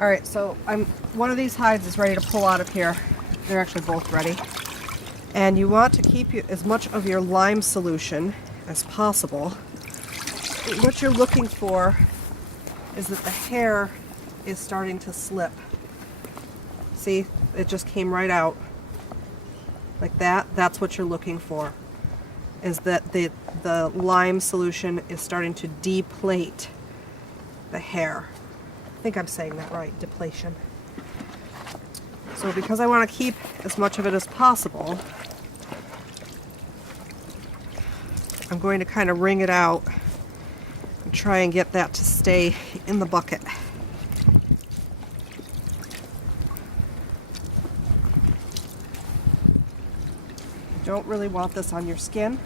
Alright, so one of these hides is ready to pull out of here. They're actually both ready. And you want to keep as much of your lime solution as possible. What you're looking for is that the hair is starting to slip. See, it just came right out like that. That's what you're looking for, is that the lime solution is starting to deplate the hair. I think I'm saying that right, depletion. So because I want to keep as much of it as possible, I'm going to kind of wring it out and try and get that to stay in the bucket. You don't really want this on your skin.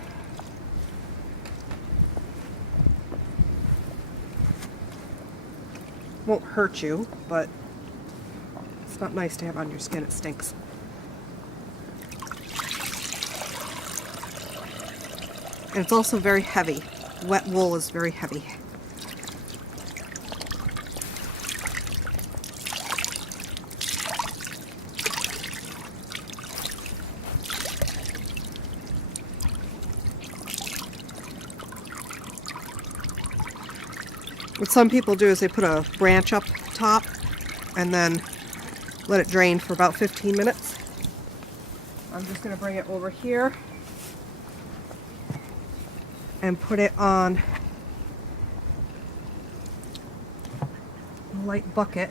Won't hurt you, but it's not nice to have on your skin. It stinks. And it's also very heavy. Wet wool is very heavy. What some people do is they put a branch up top and then let it drain for about 15 minutes. I'm just going to bring it over here and put it on a light bucket.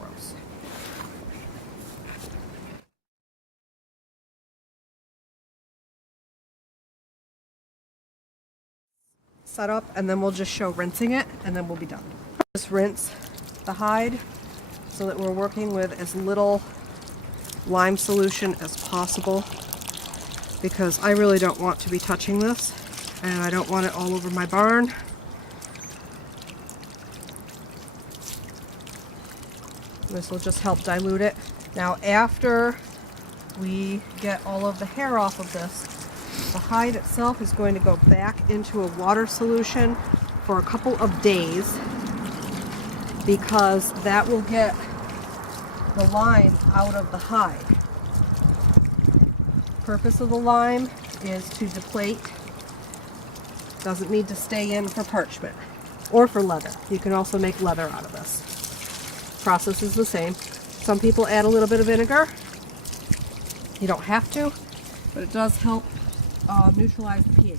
Gross. Set up, and then we'll just show rinsing it, and then we'll be done. Just rinse the hide so that we're working with as little lime solution as possible, because I really don't want to be touching this, and I don't want it all over my barn. This will just help dilute it. Now, after we get all of the hair off of this, the hide itself is going to go back into a water solution for a couple of days, because that will get the lime out of the hide. The purpose of the lime is to deplate. Doesn't need to stay in for parchment or for leather. You can also make leather out of this. Process is the same. Some people add a little bit of vinegar. You don't have to, but it does help neutralize the pH.